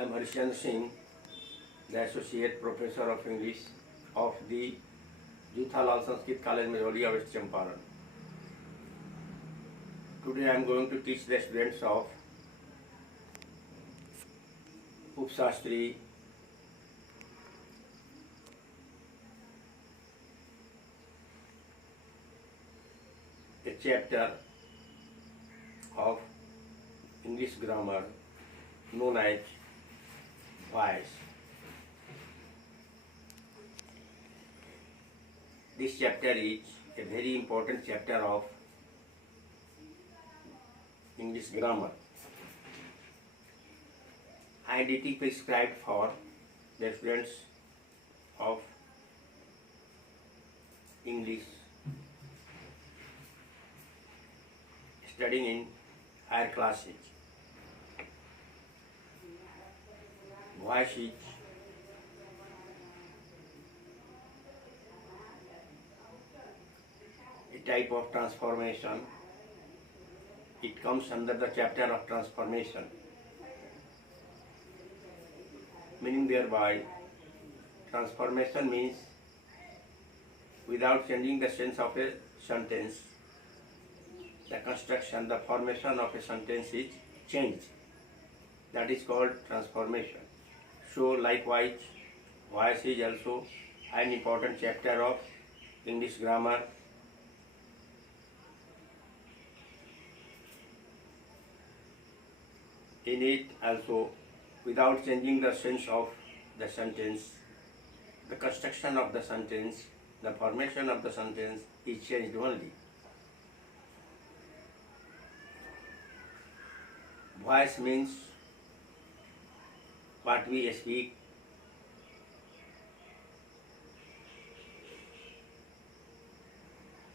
I am Harischandra Singh, the Associate Professor of English of the Juthalal Sanskrit College, Majoli, West Champaran. Today I am going to teach the students of Upshastri, a chapter of English grammar known as voice. This chapter is a very important chapter of English grammar, and it is prescribed for the students of English studying in higher classes. Voice is a type of transformation. It comes under the chapter of transformation, meaning thereby transformation means without changing the sense of a sentence, the construction, the formation of a sentence is changed. That is called transformation. So likewise, voice is also an important chapter of English grammar. In it also, without changing the sense of the sentence, the construction of the sentence, the formation of the sentence is changed only. Voice means what we speak,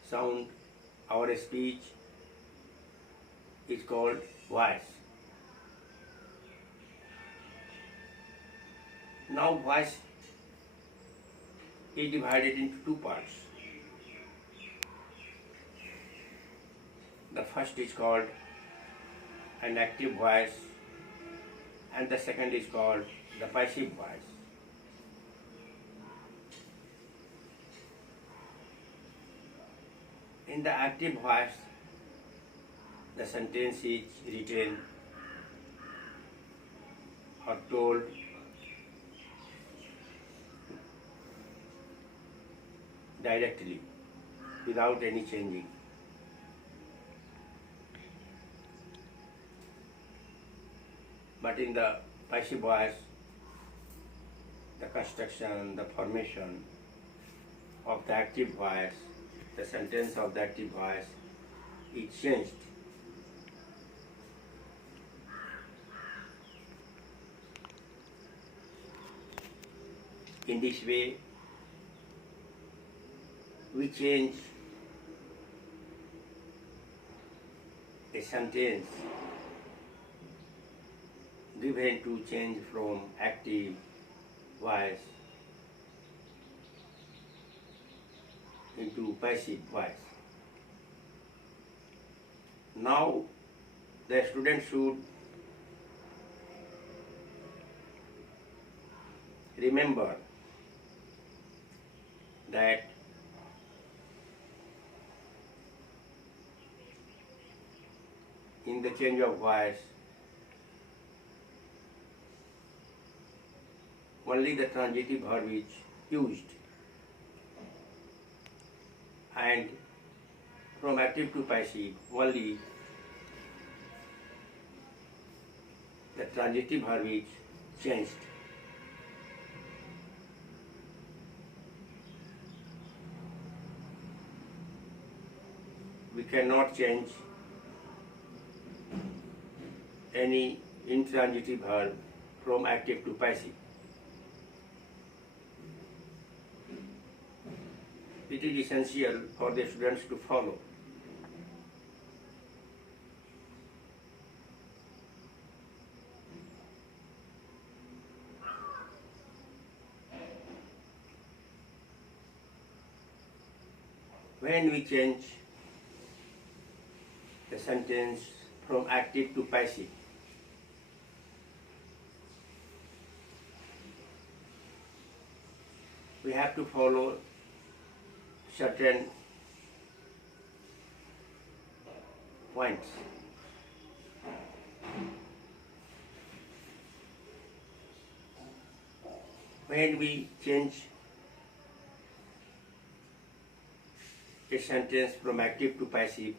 sound, our speech is called voice. Now voice is divided into two parts. The first is called an active voice and the second is called the passive voice. In the active voice, the sentence is written or told directly without any changing. But in the passive voice, the construction, the formation of the active voice, the sentence of the active voice is changed. In this way, we change a sentence given to change from active voice into passive voice. Now the student should remember that in the change of voice, only the transitive verb is used, and from active to passive, only the transitive verb is changed. We cannot change any intransitive verb from active to passive. It is essential for the students to follow. When we change the sentence from active to passive, have to follow certain points. When we change a sentence from active to passive,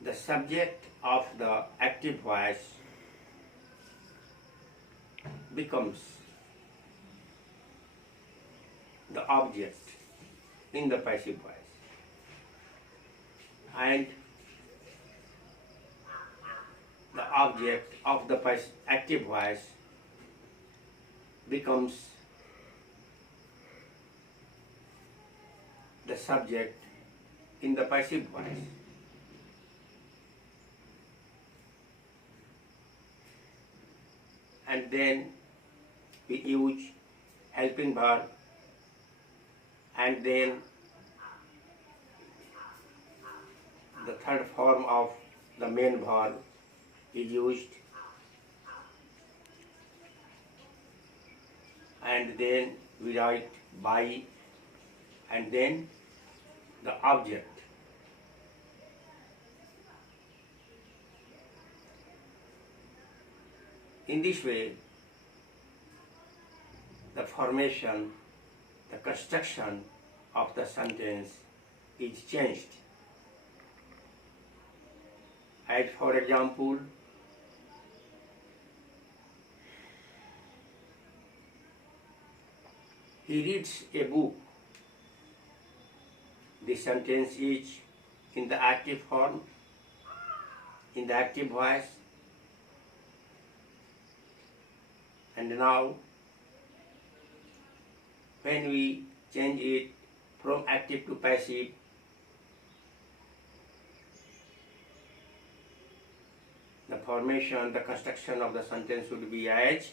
the subject of the active voice becomes the object in the passive voice, and the object of the active voice becomes the subject in the passive voice. And then we use helping verb, and then the third form of the main verb is used, and then we write by, and then the object. In this way, the formation, the construction of the sentence is changed. As for example, he reads a book. The sentence is in the active form, in the active voice. And now, when we change it from active to passive, the formation, the construction of the sentence should be as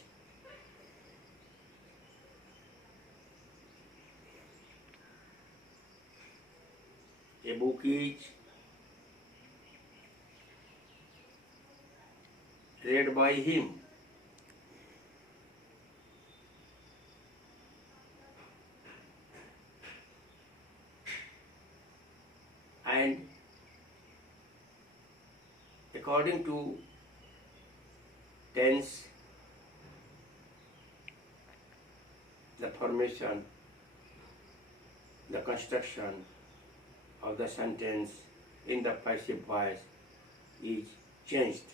a book is read by him. And according to tense, the formation, the construction of the sentence in the passive voice is changed.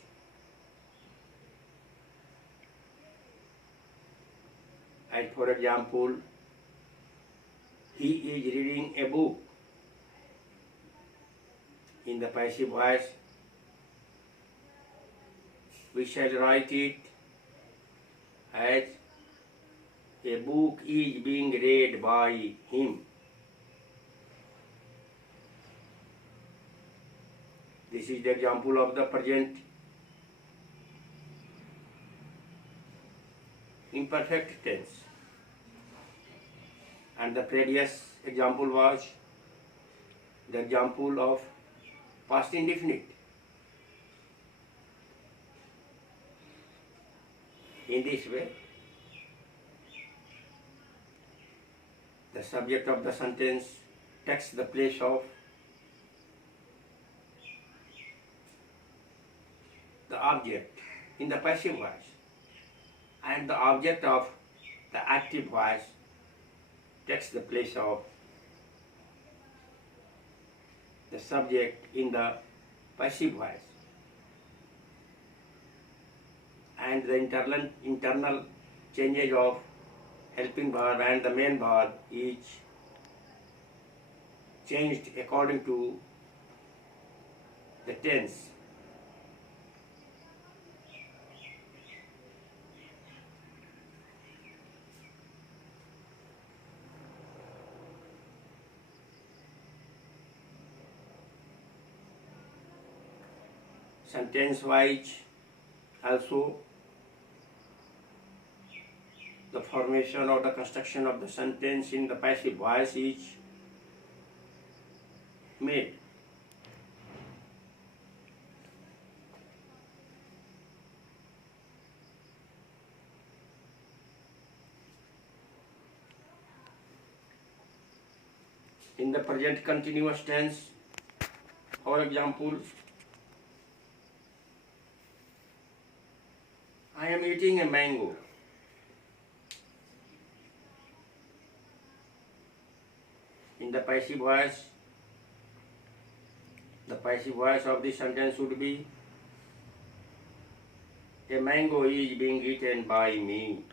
As for example, he is reading a book. In the passive voice, we shall write it as a book is being read by him. This is the example of the present imperfect tense. And the previous example was the example of past indefinite. In this way, the subject of the sentence takes the place of the object in the passive voice, and the object of the active voice takes the place of the subject in the passive voice. And the internal changes of helping verb and the main verb is changed according to the tense. Sentence-wise, also the formation or the construction of the sentence in the passive voice is made. In the present continuous tense, for example, I am eating a mango. In the passive voice of the sentence would be, a mango is being eaten by me.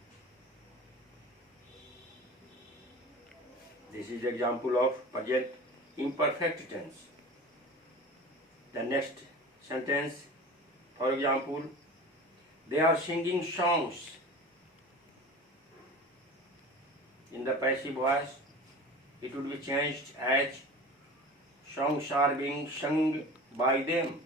This is example of present imperfect tense. The next sentence, for example, they are singing songs. In the passive voice, it would be changed as songs are being sung by them.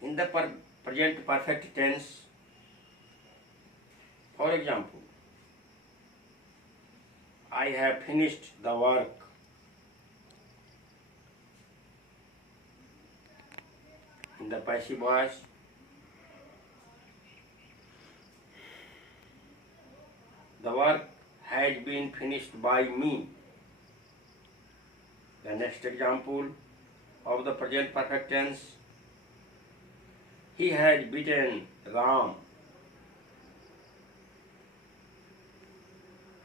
In the present perfect tense, for example, I have finished the work. In the passive voice, the work has been finished by me. The next example of the present perfect tense, he has beaten Ram.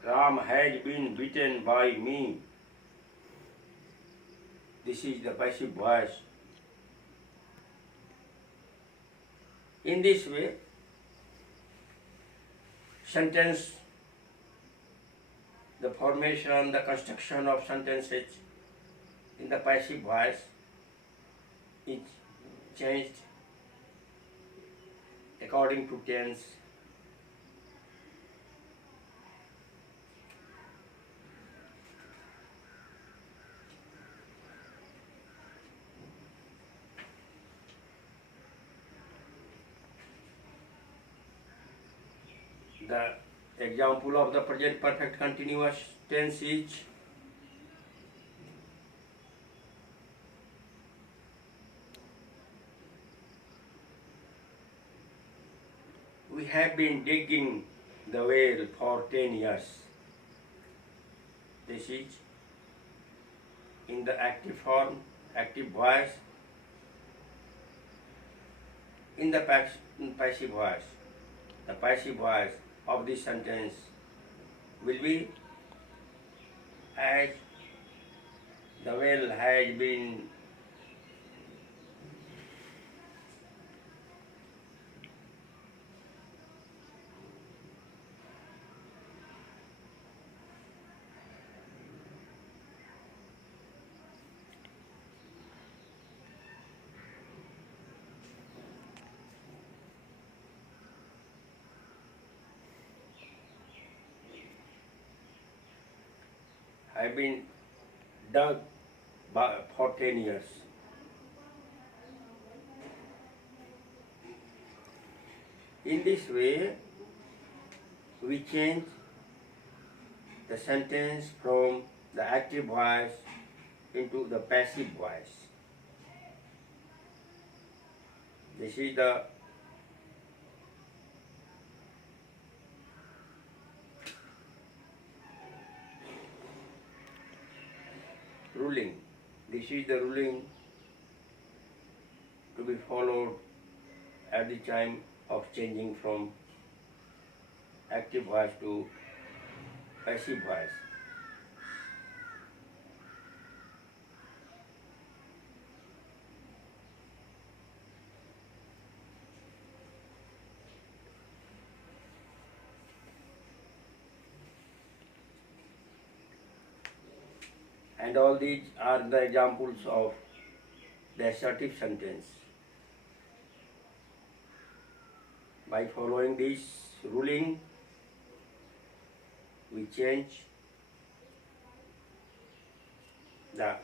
Ram has been beaten by me. This is the passive voice. In this way, sentence, the formation, the construction of sentences in the passive voice is changed according to tense. The example of the present perfect continuous tense is, we have been digging the well for 10 years. This is in the active form, active voice. In the passive voice, the passive voice of this sentence will be, as the well has been have been dug for 10 years. In this way, we change the sentence from the active voice into the passive voice. This is the ruling. This is the ruling to be followed at the time of changing from active voice to passive voice. And all these are the examples of the assertive sentence. By following this ruling, we change the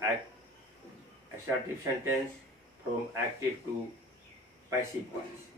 assertive sentence from active to passive voice.